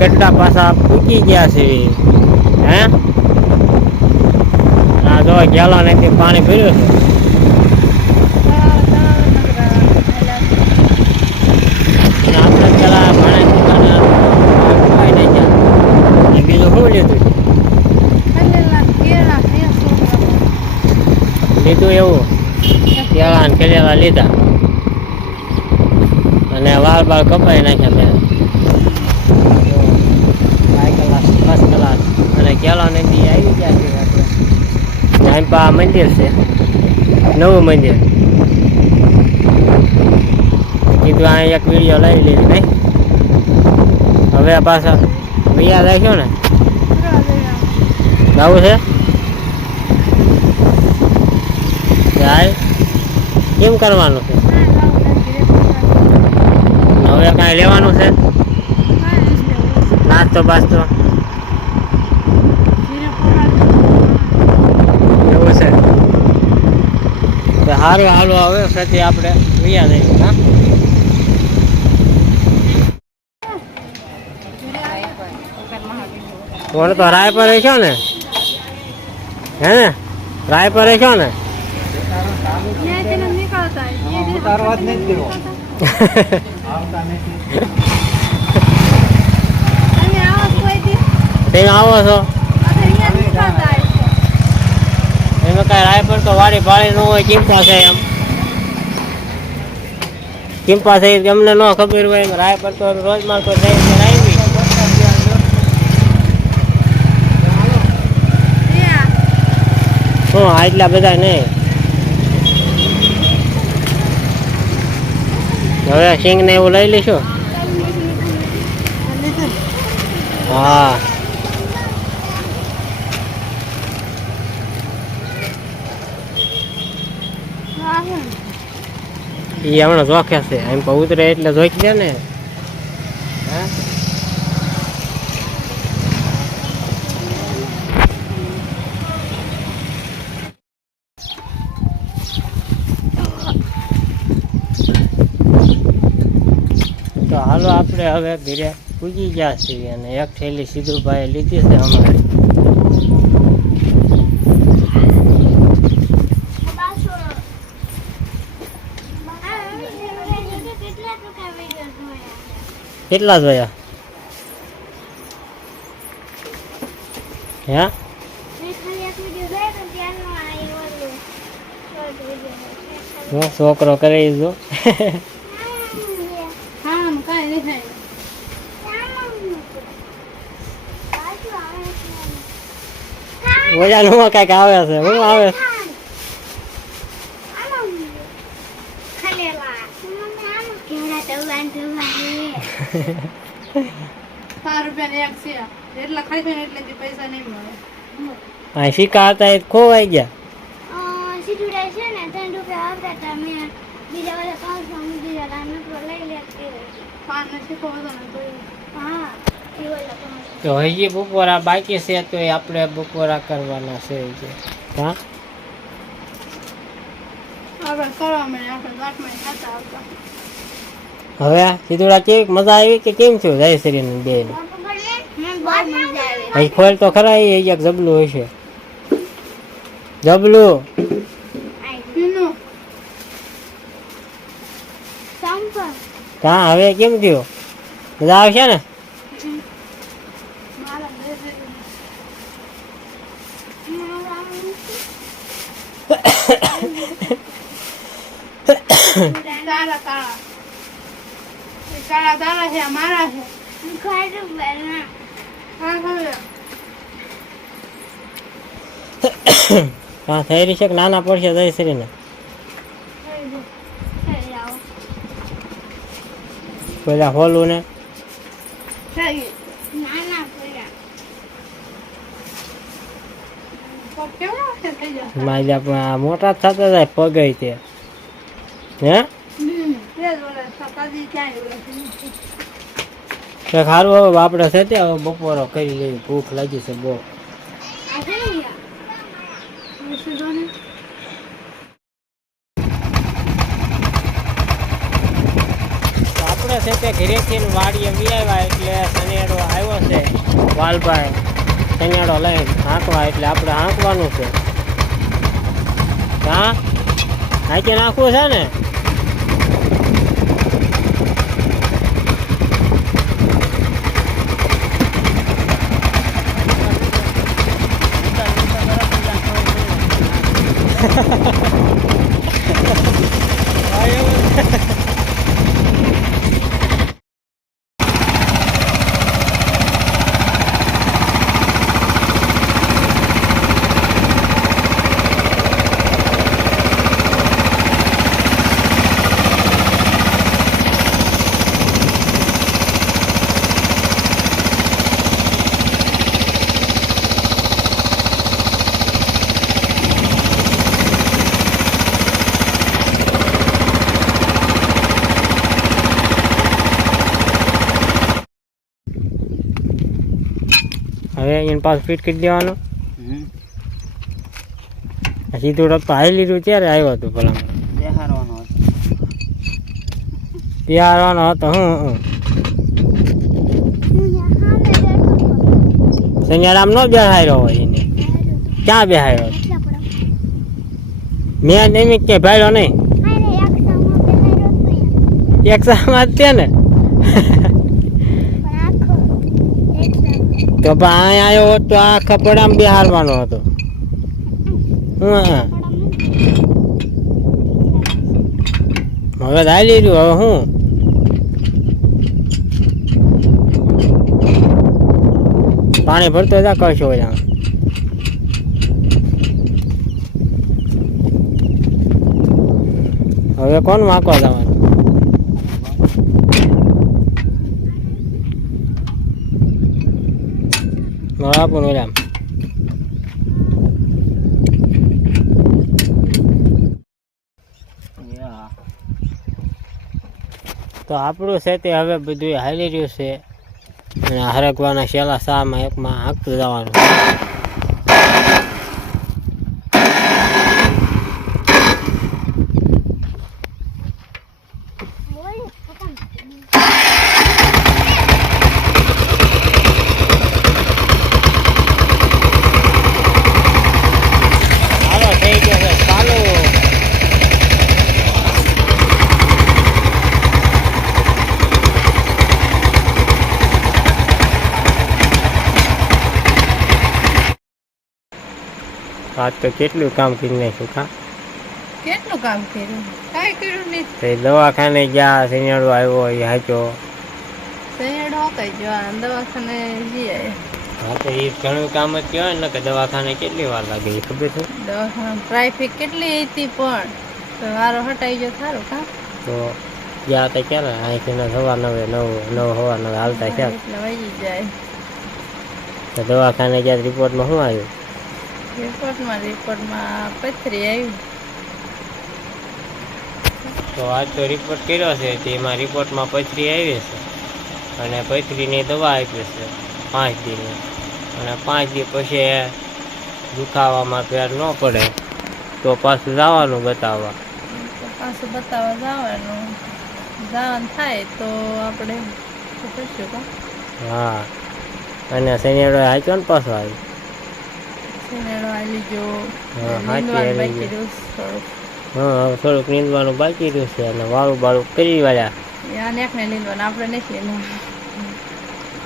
ગઢડા પાછા પૂકી ગયા છે હે આ જો ગેલા ને પાણી ભર્યું છે આપણે પેલા ભાણે બીજું શું લીધું લીધું એવું કેળા ને કેળેલા લીધા અને વાળ બાળ કપાઈ નાખ્યા ફર્સ્ટ ક્લાસ અને કેળા ને બી આવી ગયા છે આપણે જામપા મંદિર છે નવું મંદિર કીધું આ એક વિડીયો લઈ લીધી નહીં હવે પાછા વૈયા રાખ્યો ને જવું છે યાર કેમ કરવાનું છે હવે કાંઈ લેવાનું છે નાસ્તો બાસ્તો એવું છે તો સારું હાલો હવે પછી આપણે વૈયા જઈએ હા કોણ તો રાય પર છો ને હે ને રાય પર છો ને તમે આવો છો એમાં કઈ રાય પર તો વાડી ભાડી ન હોય ચિંતા છે એમ ચિંતા છે અમને ન ખબર હોય રાય પર તો રોજ માં તો થઈ આવી શું આટલા બધા નહીં હવે સિંગ ને એવું લઈ લઈશું હા એ હમણાં જોખે છે એમ પણ ઉતરે એટલે જોખી દે ને હા તો હાલો આપણે હવે ઘરે પૂજી ગયા છીએ અને એક થેલી સિદ્ધુભાઈએ લીધી છે અમારી કેટલા જોયા હે છોકરો કરી દો મજા નું કઈક આવે છે હું આવે સિક્કા હતા એ ખોવાઈ ગયા તો હજી બપોરા બાકી છે તો આપણે બપોરા કરવાના છે હા હવે સીધુડા કેવી મજા આવી કે કેમ થયું જયશ્રી ને બે ખોલ તો ખરા એ એક જબલું હશે જબલું હા હવે કેમ થયું મજા આવશે ને હા થઈ રહી છે કે નાના પડશે જયશ્રી ને પેલા હોલું ને મોટા થતા જાય પગ તે હે સારું હવે આપણે છે ત્યાં બપોરો કરી લઈએ ભૂખ લાગી છે બહુ આપણે છે તે ઘરેથી વાડીએ વી આવ્યા એટલે શનિયાળો આવ્યો છે વાલભાઈ શનિયાળો લઈને હાંકવા એટલે આપણે હાંકવાનું છે હા હાંકી નાખવું છે ને હવે એને પાછું ફિટ કરી દેવાનું સીધું રસ્તો હાઈ લીધું ત્યારે આવ્યો હતું ભલા બિહારવાનો હતો હું સંજ્ઞારામ નો બેહાર્યો હોય એને ક્યાં બેહાર્યો મેં નિમિત્ત કે ભાડ્યો નહીં એક્ઝામ જ તે ને તો અહીં આવ્યો હોત તો આ કપડામાં બેહારવાનો હતો હવે હાલી લીધું હવે હું પાણી ભરતો જા કરશો બધા હવે કોણ વાંકવા જવાનું બરાબર મેડમ તો આપણું છે તે હવે બધું હાલી રહ્યું છે અને હરકવાના શેલા શામાં એકમાં હાંકતું જવાનું આજ તો કેટલું કામ કરી નાખ્યું કા કેટલું કામ કર્યું કાંઈ કર્યું નહીં તે દવાખાને ગયા શનિયાળો આવ્યો એ હાચ્યો શનિયાળો કઈ જો દવાખાને જઈએ હા તો એ ઘણું કામ જ કહેવાય ને કે દવાખાને કેટલી વાર લાગે એ ખબર છે દવાખાના ટ્રાફિક કેટલી હતી પણ તો વારો હટાઈ ગયો સારું કામ તો ગયા હતા ક્યારે અહીંથી સવા નવે નવ સવા નવે હાલતા ક્યારે એટલે વહી જાય તો દવાખાને ગયા રિપોર્ટમાં શું આવ્યું રિપોર્ટમાં પથરી આવી તો આજ તો રિપોર્ટ કર્યો છે તેમાં રિપોર્ટમાં પથરી આવી છે અને પથરીની દવા આપી છે 5 દિનની અને 5 દી પછી દુખાવામાં ફેર ન પડે તો પાછું જવાનું બતાવવા જવાનું થાય તો આપણે કરશું હા અને શનિવારે હાચ્યો ને પાછો આવી થોડુંક નીંદવાનું બાકી રહ્યું છે અને વાળું બાળું કરી વાળ્યા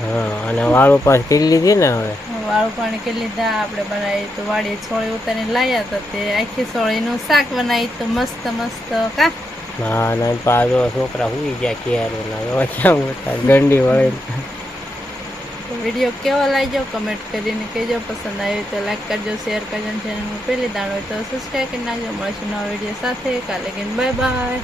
હા અને વાળું પાસ કરી લીધી ને હવે વાળું પાણી કરી લીધા આપણે બનાવી તો વાડીએ છોળી ઉતારીને લાવ્યા હતા તે આખી છોળીનું શાક બનાવી તો મસ્ત મસ્ત કા હા ને પાછો છોકરા હુઈ ગયા ક્યારે ના ક્યાં ઉતાર ગંડી વળે વિડીયો કેવો લાગ્યો કમેન્ટ કરીને કહેજો પસંદ આવ્યો તો લાઈક કરજો શેર કરજો ચેનલમાં પહેલી દાણ હોય તો સબસ્ક્રાઈબ કરી નાખજો મળીશું નવા વિડીયો સાથે કાલે બાય બાય